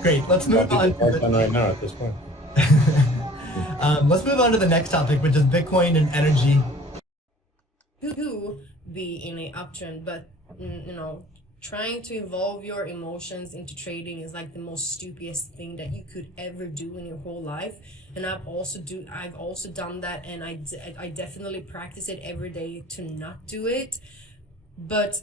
Great. Let's move on. Right now at this point. Let's move on to the next topic, which is Bitcoin and energy. To be in an uptrend, but trying to involve your emotions into trading is like the most stupidest thing that you could ever do in your whole life. And I've also done that, and I definitely practice it every day to not do it. But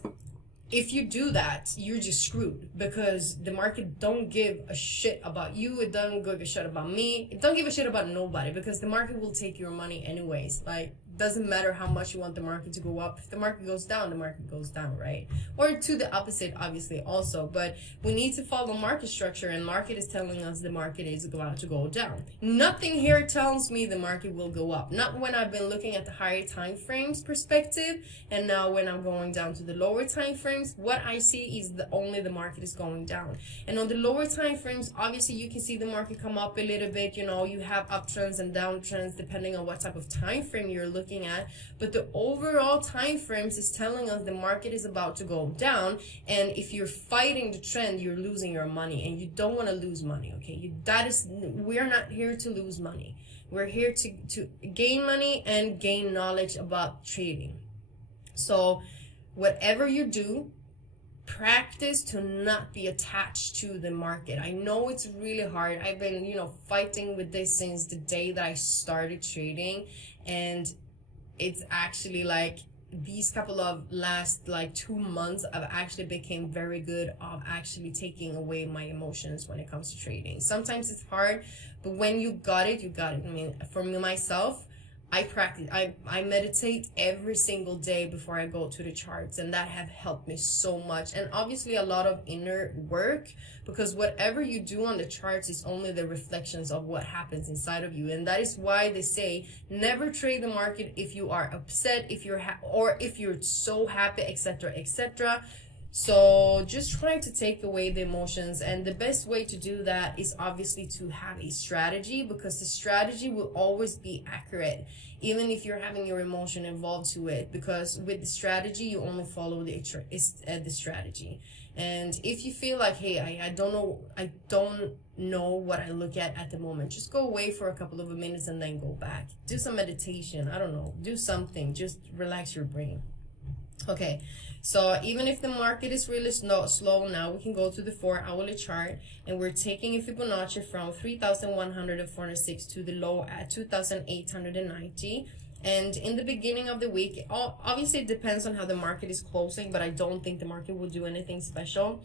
if you do that, you're just screwed, because the market don't give a shit about you. It doesn't give a shit about me. It don't give a shit about nobody, because the market will take your money anyways. Like, doesn't matter how much you want the market to go up. If the market goes down, the market goes down, right? Or to the opposite, obviously, also. But we need to follow market structure, and market is telling us the market is about to go down. Nothing here tells me the market will go up. Not when I've been looking at the higher time frames perspective, and now when I'm going down to the lower time frames, what I see is only the market is going down. And on the lower time frames, obviously you can see the market come up a little bit. You have uptrends and downtrends depending on what type of time frame you're looking at, but the overall time frames is telling us the market is about to go down. And if you're fighting the trend, you're losing your money, and you don't want to lose money. Okay, we're not here to lose money. We're here to gain money and gain knowledge about trading. So whatever you do, practice to not be attached to the market. I know it's really hard. I've been fighting with this since the day that I started trading, and it's actually like these couple of last 2 months I've actually became very good of actually taking away my emotions when it comes to trading. Sometimes it's hard, but when you got it, you got it. I mean, for me myself, I practice, I meditate every single day before I go to the charts, and that have helped me so much. And obviously a lot of inner work, because whatever you do on the charts is only the reflections of what happens inside of you. And that is why they say never trade the market if you are upset, if you're or if you're so happy, etc., etc. So just trying to take away the emotions, and the best way to do that is obviously to have a strategy, because the strategy will always be accurate, even if you're having your emotion involved to it, because with the strategy you only follow the strategy. And if you feel like, hey, I don't know what I look at the moment, just go away for a couple of minutes and then go back. Do some meditation, I don't know, do something, just relax your brain. Okay, so even if the market is really slow now, we can go to the 4-hourly chart, and we're taking a Fibonacci from 3,146 to the low at 2,890. And in the beginning of the week, obviously it depends on how the market is closing, but I don't think the market will do anything special.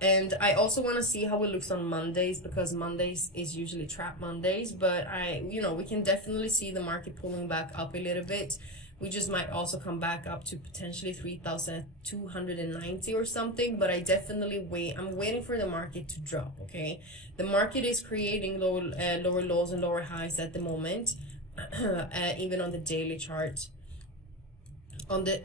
And I also want to see how it looks on Mondays, because Mondays is usually trap Mondays. But we can definitely see the market pulling back up a little bit. We just might also come back up to potentially 3,290 or something. But I definitely I'm waiting for the market to drop. Okay, the market is creating lower lows and lower highs at the moment, even on the daily chart. On the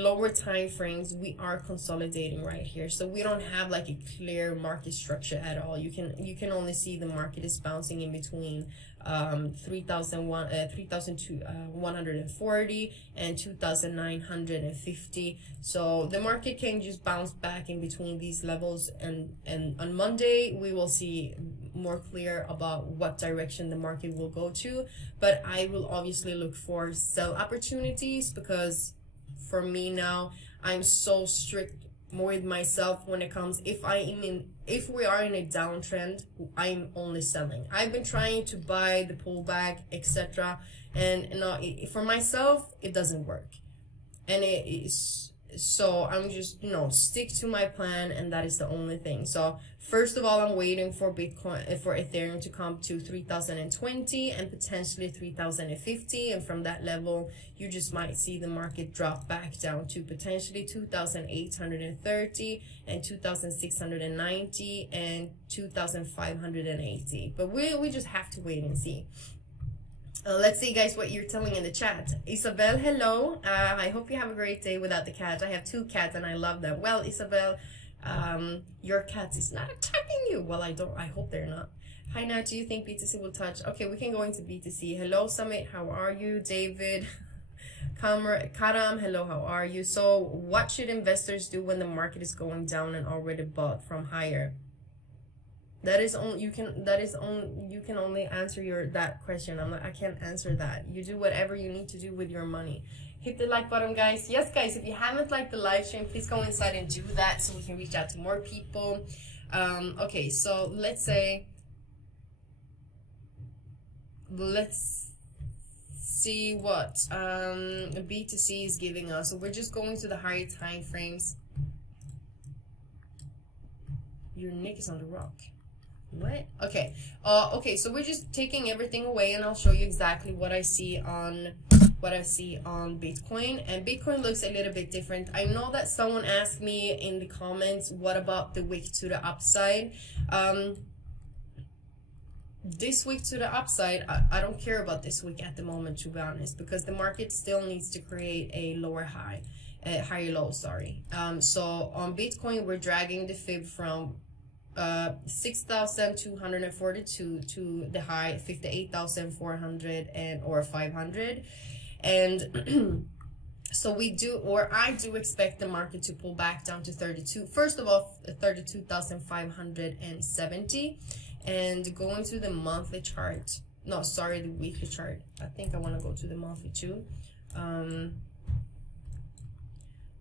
lower time frames, we are consolidating right here, so we don't have like a clear market structure at all. You can only see the market is bouncing in between 3,140 and 2,950. So the market can just bounce back in between these levels, and on Monday we will see more clear about what direction the market will go to. But I will obviously look for sell opportunities, because for me now, I'm so strict more with myself when it comes, if we are in a downtrend, I'm only selling. I've been trying to buy the pullback, etc., and for myself it doesn't work, and it is. So I'm just stick to my plan, and that is the only thing. So first of all, I'm waiting for Ethereum to come to 3,020 and potentially 3,050, and from that level you just might see the market drop back down to potentially 2,830 and 2,690 and 2,580. But we just have to wait and see. Let's see, guys, what you're telling in the chat. Isabel, hello. I hope you have a great day without the cat. I have 2 cats and I love them. Well, Isabel, your cat is not attacking you. Well, I hope they're not. Hi, now, do you think BTC will touch? Okay, we can go into BTC. Hello, Summit. How are you? David. Karam, hello, how are you? So what should investors do when the market is going down and already bought from higher? That is only you can only answer that question. I can't answer that. You do whatever you need to do with your money. Hit the like button, guys. Yes, guys, if you haven't liked the live stream, please go inside and do that so we can reach out to more people. Okay, so let's see what BTC is giving us. So we're just going to the higher time frames. Your nick is on the rock. What? Okay. Okay, so we're just taking everything away, and I'll show you exactly what I see on Bitcoin. And Bitcoin looks a little bit different. I know that someone asked me in the comments, what about the wick to the upside? This week to the upside, I don't care about this week at the moment, to be honest, because the market still needs to create a higher low, sorry. So on Bitcoin, we're dragging the fib from 6,242 to the high 58,400 or 500, and so I do expect the market to pull back down to 32. First of all, 32,570. And going to the monthly chart, no, sorry, the weekly chart. I think I want to go to the monthly too.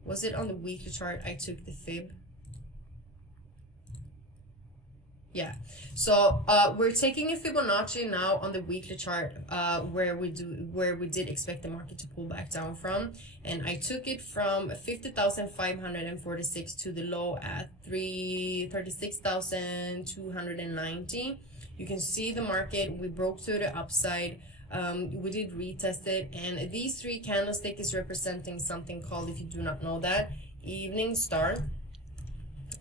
Was it on the weekly chart I took the fib? Yeah, so we're taking a Fibonacci now on the weekly chart, where we did expect the market to pull back down from, and I took it from 50,546 to the low at 36,290. You can see the market, we broke to the upside. We did retest it, and these three candlestick is representing something called, if you do not know that, evening star.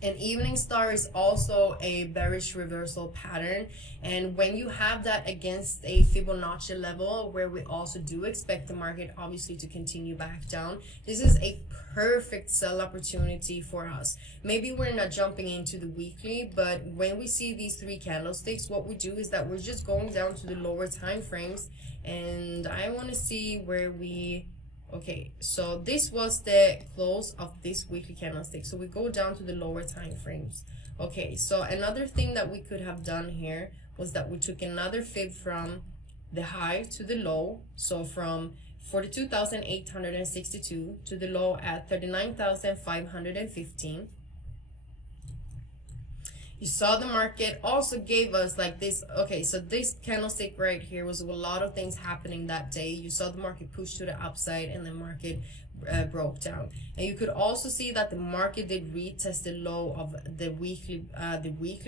An evening star is also a bearish reversal pattern, and when you have that against a Fibonacci level, where we also do expect the market obviously to continue back down, this is a perfect sell opportunity for us. Maybe we're not jumping into the weekly, but when we see these three candlesticks, what we do is that we're just going down to the lower time frames, and I want to see where we... Okay, so this was the close of this weekly candlestick. So we go down to the lower time frames. Okay, so another thing that we could have done here was that we took another fib from the high to the low. So from 42,862 to the low at 39,515. You saw the market also gave us like this. Okay, so this candlestick right here was a lot of things happening that day. You saw the market push to the upside, and the market broke down. And you could also see that the market did retest the low of the weekly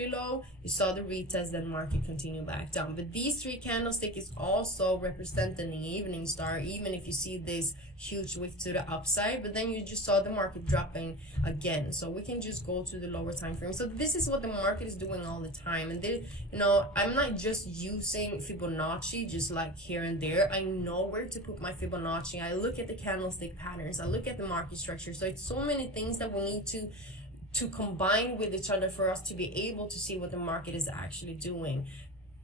low. You saw the retest, then market continue back down. But these three candlestick is also representing the evening star, even if you see this huge wick to the upside, but then you just saw the market dropping again. So we can just go to the lower time frame. So this is what the market is doing all the time. And they, you know, I'm not just using Fibonacci just like here and there. I know where to put my Fibonacci. I look at the candlestick patterns, I look at the market structure. So it's so many things that we need to combine with each other for us to be able to see what the market is actually doing.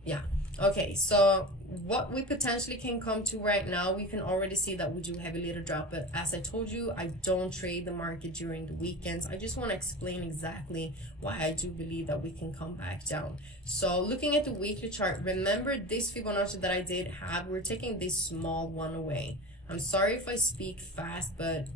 Yeah. Okay, so what we potentially can come to right now, we can already see that we do have a little drop, but as I told you, I don't trade the market during the weekends. I just want to explain exactly why I do believe that we can come back down. So looking at the weekly chart, remember this Fibonacci that I did have, we're taking this small one away. I'm sorry if I speak fast, but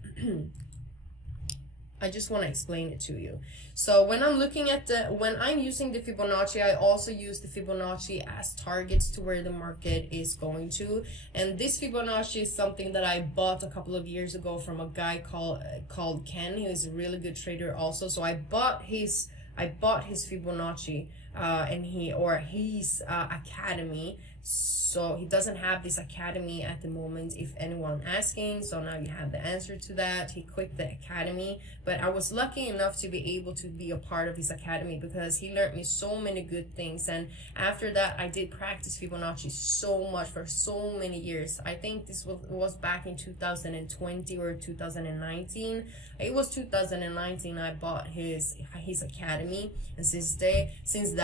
I just want to explain it to you. So when I'm looking at when I'm using the Fibonacci, I also use the Fibonacci as targets to where the market is going to. And this Fibonacci is something that I bought a couple of years ago from a guy called Ken. He was a really good trader also. So I bought his Fibonacci and his academy. So he doesn't have this academy at the moment, if anyone asking. So now you have the answer to that. He quit the academy, but I was lucky enough to be able to be a part of his academy because he learned me so many good things. And after that, I did practice Fibonacci so much for so many years. I think this was back in 2020 or 2019. It was 2019 I bought his academy, and since that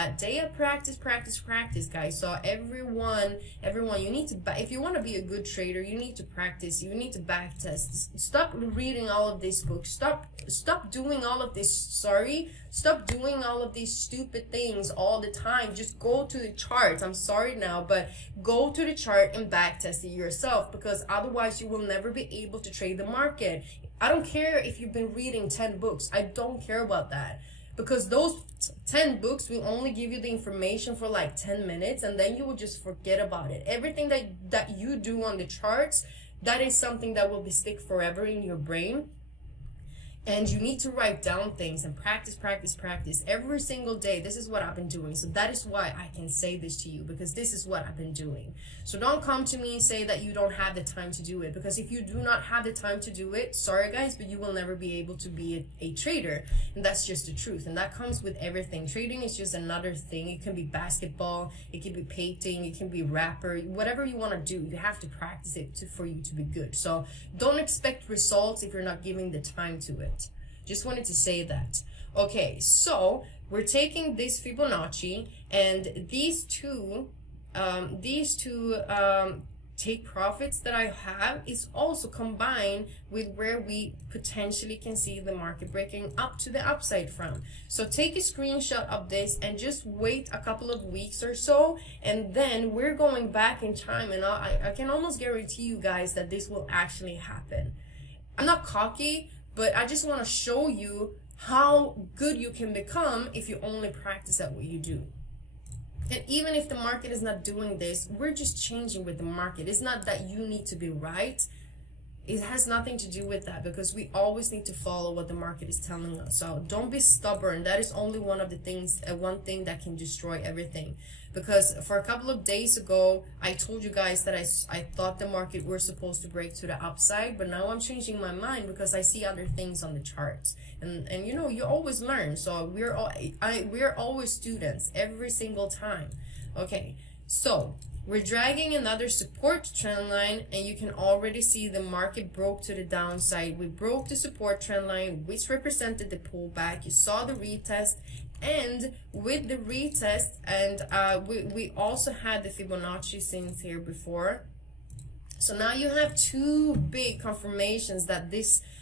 that day of practice, guys. So everyone, you need to, if you want to be a good trader, you need to practice. You need to back test. Stop reading all of these books. Stop doing all of this. Stop doing all of these stupid things all the time. Just go to the charts. I'm sorry now, but go to the chart and back test it yourself, because otherwise you will never be able to trade the market. I don't care if you've been reading 10 books. I don't care about that, because those 10 books will only give you the information for like 10 minutes, and then you will just forget about it. Everything that you do on the charts, that is something that will be stick forever in your brain. And you need to write down things and practice every single day. This is what I've been doing. So that is why I can say this to you, because this is what I've been doing. So don't come to me and say that you don't have the time to do it, because if you do not have the time to do it, sorry guys, but you will never be able to be a trader. And that's just the truth. And that comes with everything. Trading is just another thing. It can be basketball, it can be painting, it can be rapper, whatever you want to do. You have to practice it for you to be good. So don't expect results if you're not giving the time to it. Just wanted to say that. Okay, so we're taking this Fibonacci, and these two take profits that I have is also combined with where we potentially can see the market breaking up to the upside from. So take a screenshot of this and just wait a couple of weeks or so, and then we're going back in time, and I can almost guarantee you guys that this will actually happen. I'm not cocky, but I just want to show you how good you can become if you only practice at what you do. And even if the market is not doing this, we're just changing with the market. It's not that you need to be right. It has nothing to do with that, because we always need to follow what the market is telling us. So don't be stubborn. That is only one of the things, one thing that can destroy everything. Because for a couple of days ago, I told you guys that I thought the market were supposed to break to the upside, but now I'm changing my mind because I see other things on the charts. And you know, you always learn. So we're always students every single time. Okay, so we're dragging another support trend line, and you can already see the market broke to the downside. We broke the support trend line, which represented the pullback. You saw the retest, and with the retest, and we also had the Fibonacci since here before. So now you have two big confirmations that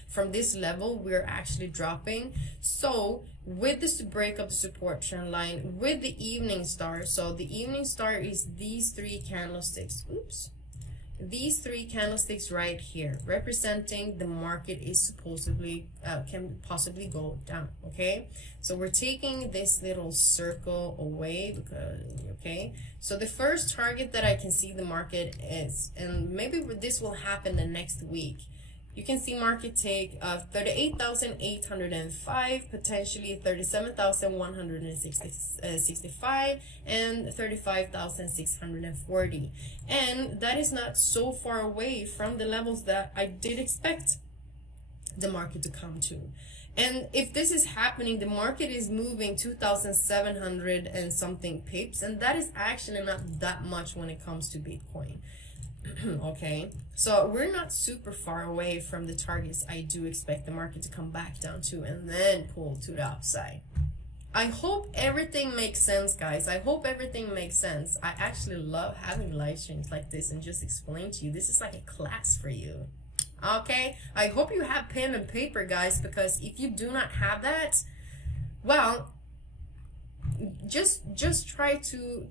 from this level we're actually dropping. So with this break of the support trend line, with the evening star, so the evening star is these three candlesticks, these three candlesticks right here, representing the market is supposedly can possibly go down. Okay, so we're taking this little circle away because, okay, so the first target that I can see the market is, and maybe this will happen the next week, you can see market take 38,805, potentially 37,165, and 35,640. And that is not so far away from the levels that I did expect the market to come to. And if this is happening, the market is moving 2,700 and something pips, and that is actually not that much when it comes to Bitcoin. Okay, so we're not super far away from the targets I do expect the market to come back down to and then pull to the upside. I hope everything makes sense, guys. I hope everything makes sense. I actually love having live streams like this and just explain to you. This is like a class for you. Okay, I hope you have pen and paper, guys, because if you do not have that, well, just try to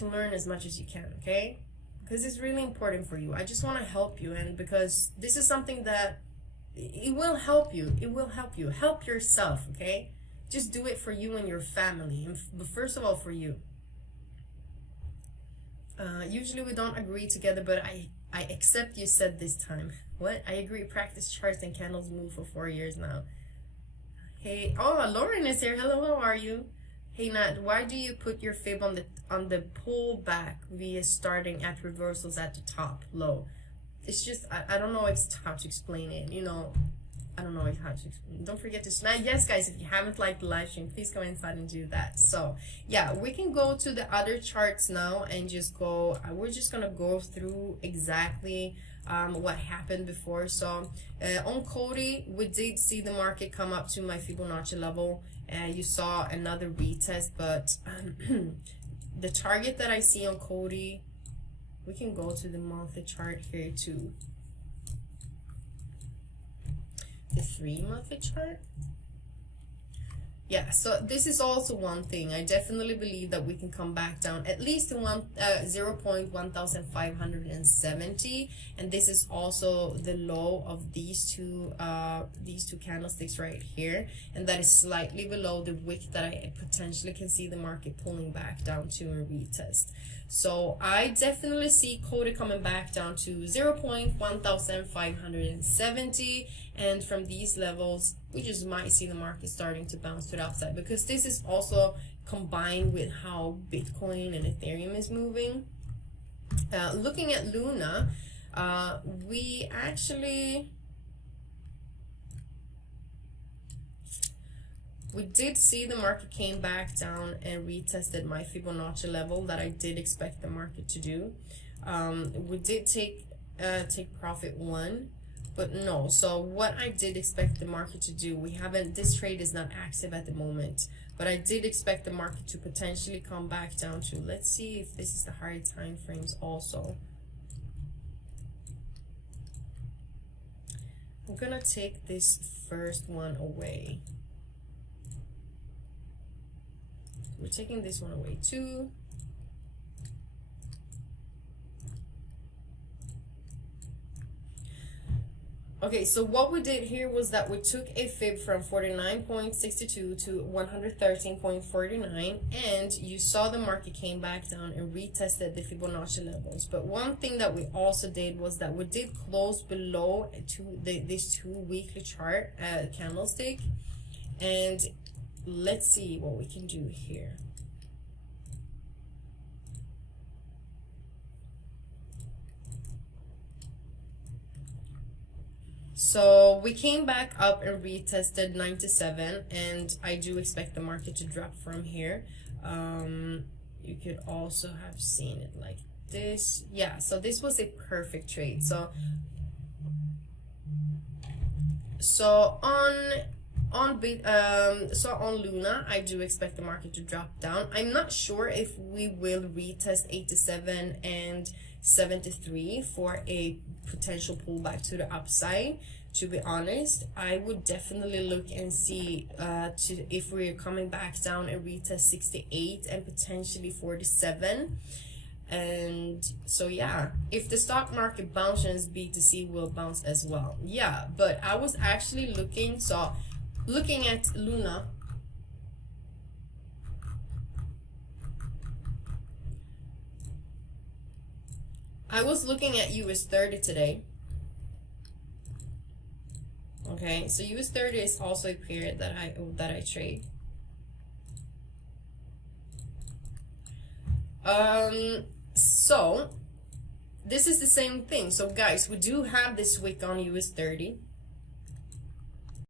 learn as much as you can, okay? Because it's really important for you. I just want to help you, and because this is something that it will help you. It will help you. Help yourself, okay? Just do it for you and your family, but first of all for you. Usually we don't agree together, but I accept you said this time. What? I agree. Practice charts and candles move for 4 years now. Hey, oh, Lauren is here. Hello, how are you? Hey Nat, why do you put your fib on the pullback via starting at reversals at the top low? It's just I don't know how to explain it. You know, I don't know how to explain. Don't forget to smash. Yes, guys, if you haven't liked the live stream, please go inside and do that. So yeah, we can go to the other charts now and just go. We're just gonna go through exactly what happened before. So on Cody, we did see the market come up to my Fibonacci level. You saw another retest, but the target that I see on Cody, we can go to the monthly chart here too. The 3 monthly chart. Yeah, so this is also one thing. I definitely believe that we can come back down at least to 0.1570, and this is also the low of these two candlesticks right here, and that is slightly below the wick that I potentially can see the market pulling back down to and retest. So I definitely see Cody coming back down to 0.1570, and from these levels we just might see the market starting to bounce to the upside, because this is also combined with how Bitcoin and Ethereum is moving. Looking at Luna, we did see the market came back down and retested my Fibonacci level that I did expect the market to do. We did take profit 1, but no. So what I did expect the market to do, this trade is not active at the moment, but I did expect the market to potentially come back down to, let's see if this is the higher time frames also. I'm gonna take this first one away. We're taking this one away too. Okay, so what we did here was that we took a fib from 49.62 to 113.49, and you saw the market came back down and retested the Fibonacci levels. But one thing that we also did was that we did close below this 2 weekly chart candlestick, and let's see what we can do here. So we came back up and retested 97, and I do expect the market to drop from here. You could also have seen it like this. Yeah, so this was a perfect trade. So on Luna, I do expect the market to drop down. I'm not sure if we will retest 87 and 73 for a potential pullback to the upside. To be honest, I would definitely look and see if we're coming back down and retest 68 and potentially 47. And so yeah, if the stock market bounces, BTC will bounce as well. Yeah, but I was actually looking at Luna. I was looking at US30 today. Okay, so US30 is also a pair that I trade. So this is the same thing. So guys, we do have this wick on US30.